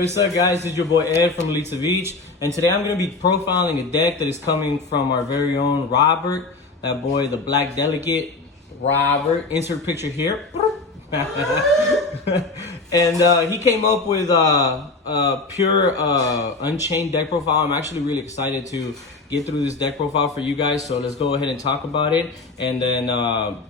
Hey, what's up, guys? This is your boy Ed from Savij, and today I'm going to be profiling a deck that is coming from our very own Robert, that boy, the Black Delegate, Robert. Insert picture here. And he came up with a pure Unchained deck profile. I'm actually really excited to get through this deck profile for you guys, so let's go ahead and talk about it. And then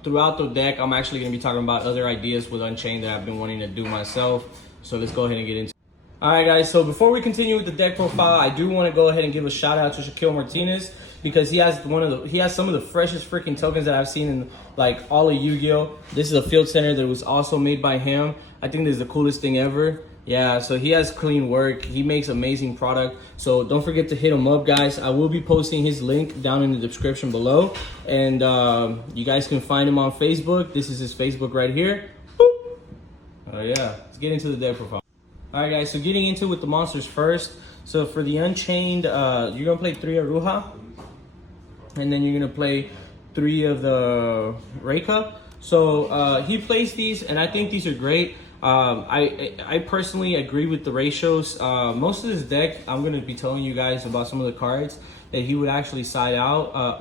throughout the deck, I'm actually going to be talking about other ideas with Unchained that I've been wanting to do myself. So let's go ahead and get into it. All right, guys, so before we continue with the deck profile, I do want to go ahead and give a shout out to Shaquile Martinez, because he has some of the freshest freaking tokens that I've seen in like all of YuGiOh. This is a field center that was also made by him. I think this is the coolest thing ever. Yeah, so he has clean work. He makes amazing product. So don't forget to hit him up, guys. I will be posting his link down in the description below. And you guys can find him on Facebook. This is his Facebook right here. Boop. Oh yeah, let's get into the deck profile. All right, guys, so getting into with the monsters first. So for the Unchained, you're gonna play 3 Aruha, and then you're gonna play 3 of the Reika. So he plays these, and I think these are great. I personally agree with the ratios. Most of this deck, I'm gonna be telling you guys about some of the cards that he would actually side out,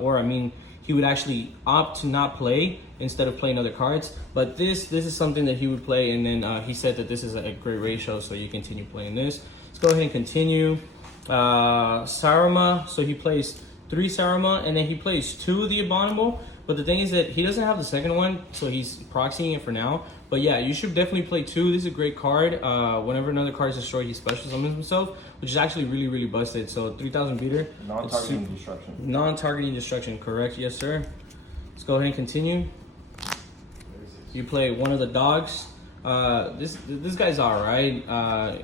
he would actually opt to not play instead of playing other cards. But this is something that he would play, and then he said that this is a great ratio, so you continue playing this. Let's go ahead and continue. Sarama, so he plays 3 Sarama, and then he plays 2 of the Abominable. But the thing is that he doesn't have the second one, so he's proxying it for now. But yeah, you should definitely play 2. This is a great card. Whenever another card is destroyed, he special summons himself, which is actually really busted. So 3,000 beater. Non-targeting destruction. Non-targeting destruction, correct? Yes, sir. Let's go ahead and continue. You play 1 of the dogs. This guy's alright.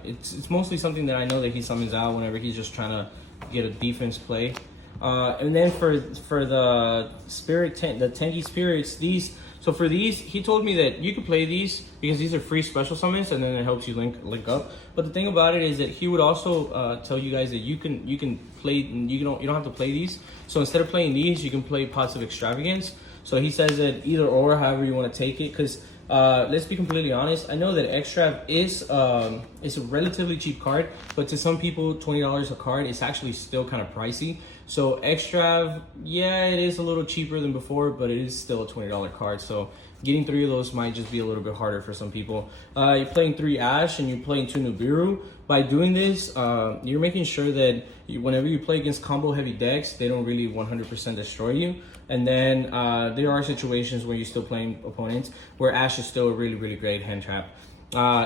It's mostly something that I know that he summons out whenever he's just trying to get a defense play. And then for the spirit, the tanky spirits, these. So for these, he told me that you could play these because these are free special summons, and then it helps you link up. But the thing about it is that he would also tell you guys that you can play, you don't have to play these. So instead of playing these, you can play Pots of Extravagance. So he says that either or, however you want to take it, because let's be completely honest, I know that Extrav is a relatively cheap card, but to some people, $20 a card is actually still kind of pricey. So Extrav, yeah, it is a little cheaper than before, but it is still a $20 card. So getting 3 of those might just be a little bit harder for some people. You're playing 3 Ash and you're playing 2 Nibiru. By doing this, you're making sure that whenever you play against combo heavy decks, they don't really 100% destroy you. And then there are situations where you're still playing opponents where Ash is still a really great hand trap.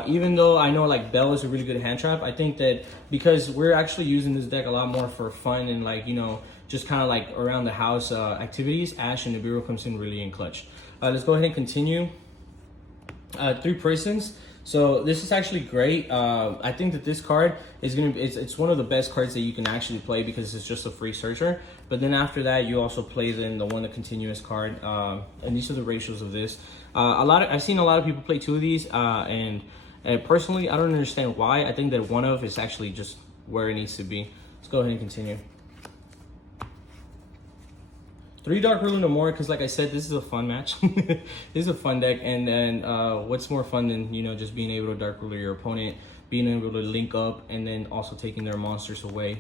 Even though I know like Bell is a really good hand trap, I think that because we're actually using this deck a lot more for fun and like, you know, just kind of like around the house activities, Ash and Nibiru comes in really in clutch. Let's go ahead and continue. 3 Prisons. So this is actually great. I think that this card is it's one of the best cards that you can actually play because it's just a free searcher. But then after that, you also play in the one, the continuous card. And these are the ratios of this. I've seen a lot of people play 2 of these, and personally, I don't understand why. I think that 1 of is actually just where it needs to be. Let's go ahead and continue. 3 Dark Ruler no more, because like I said, this is a fun match. This is a fun deck, and then what's more fun than, you know, just being able to Dark Ruler your opponent, being able to link up, and then also taking their monsters away,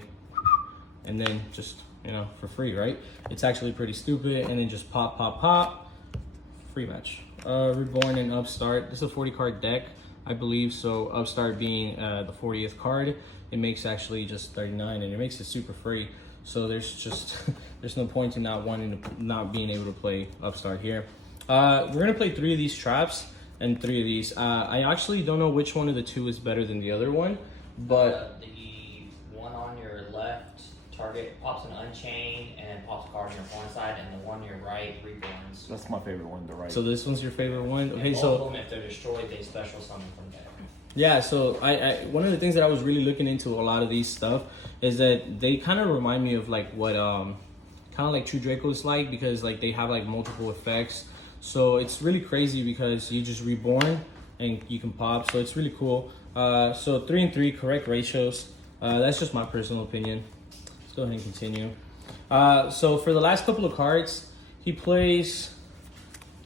and then just, you know, for free, right? It's actually pretty stupid, and then just pop, free match. Reborn and Upstart. This is a 40 card deck, I believe, so Upstart being the 40th card, it makes actually just 39, and it makes it super free. So there's no point in not being able to play Upstart here. We're gonna play 3 of these traps and 3 of these. I actually don't know which one of the 2 is better than the other one, but the one on your left target pops an Unchained and pops a card on your opponent's side, and the one on your right reborns. That's my favorite one, the right. So this one's your favorite one? Okay, so both of them, if they're destroyed, they special summon from deck. yeah, so I one of the things that I was really looking into a lot of these stuff is that they kind of remind me of like what kind of like True Draco's like, because like they have like multiple effects. So it's really crazy because you just reborn and you can pop, so it's really cool. So 3 and 3 correct ratios. That's just my personal opinion. Let's go ahead and continue. So for the last couple of cards, he plays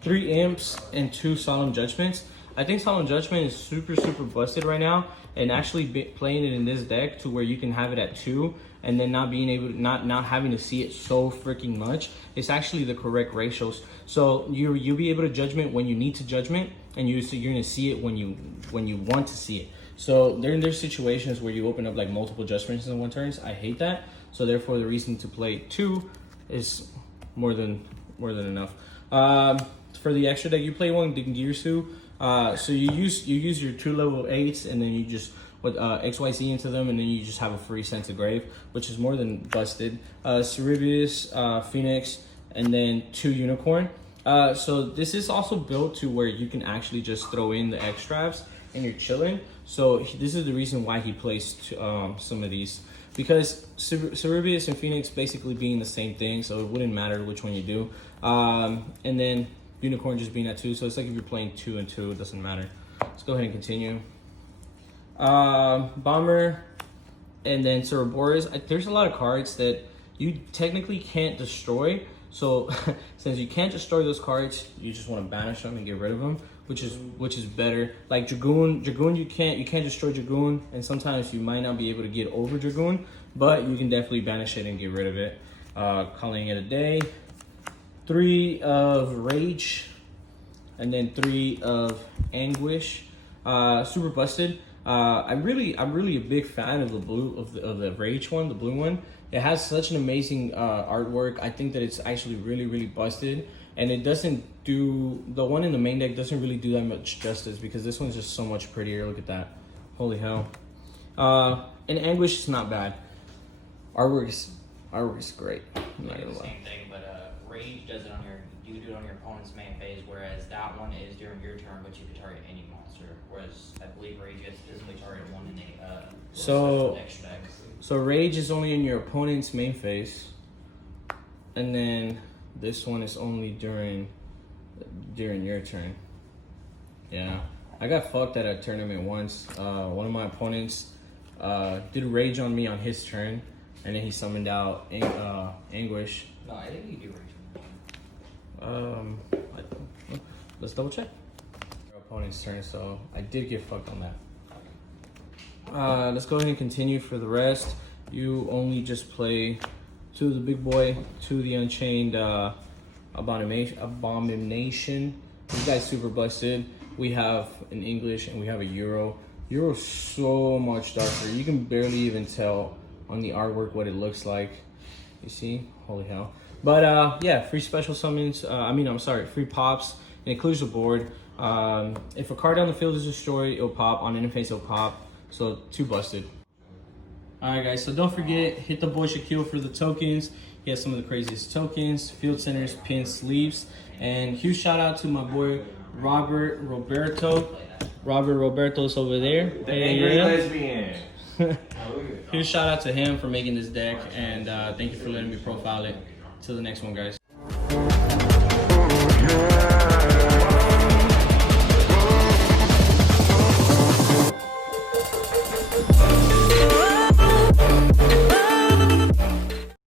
3 Imps and 2 Solemn Judgments. I think Solemn Judgment is super busted right now, and actually playing it in this deck to where you can have it at 2 and then not being able not having to see it so freaking much. It's actually the correct ratios. So you'll be able to Judgment when you need to Judgment, and you're gonna see it when you want to see it. So there's situations where you open up like multiple Judgments in one turns. I hate that. So therefore the reason to play 2 is more than enough. For the extra deck, you play one Dingirsu. So you use your 2 level 8s, and then you just put XYZ into them, and then you just have a free Sense of Grave, which is more than busted. Cerebius, Phoenix, and then 2 Unicorn. So this is also built to where you can actually just throw in the extras and you're chilling. So this is the reason why he plays some of these, because Cerebius and Phoenix basically being the same thing, so it wouldn't matter which one you do. And then Unicorn just being at 2, so it's like if you're playing 2 and 2, it doesn't matter. Let's go ahead and continue. Bomber, and then Cereborus. There's a lot of cards that you technically can't destroy. So since you can't destroy those cards, you just want to banish them and get rid of them, which is better. Like Dragoon, you can't destroy Dragoon, and sometimes you might not be able to get over Dragoon, but you can definitely banish it and get rid of it. Calling it a day. 3 of Rage, and then 3 of Anguish. Super busted. I'm really a big fan of the blue of the Rage one, the blue one. It has such an amazing artwork. I think that it's actually really busted, and it doesn't do, the one in the main deck doesn't really do that much justice, because this one's just so much prettier. Look at that, holy hell. And Anguish is not bad. Artwork is great. I'm not gonna lie. Same thing, but Rage does it on you do it on your opponent's main phase, whereas that one is during your turn, but you can target any monster. Whereas I believe Rage is physically targeted one in a extra deck. So Rage is only in your opponent's main phase, and then this one is only during your turn. Yeah, I got fucked at a tournament once. One of my opponents did Rage on me on his turn, and then he summoned out Anguish. No, I think you do Rage. Let's double check. Your opponent's turn, so I did get fucked on that. Let's go ahead and continue for the rest. You only just play 2 of the big boy, 2 of the Unchained Abomination. This guy's super busted. We have an English and we have a YuGiOh. YuGiOh's so much darker. You can barely even tell on the artwork what it looks like. You see? Holy hell. But yeah, free special summons. Free pops. And it clears the board. If a card on the field is destroyed, it'll pop. On interface, it'll pop. So 2 busted. Alright guys, so don't forget, hit the boy Shaquille for the tokens. He has some of the craziest tokens, field centers, pins, sleeves. And huge shout out to my boy Robert Roberto. Robert Roberto's over there. The angry lesbian. Huge shout out to him for making this deck, and thank you for letting me profile it. Till the next one, guys.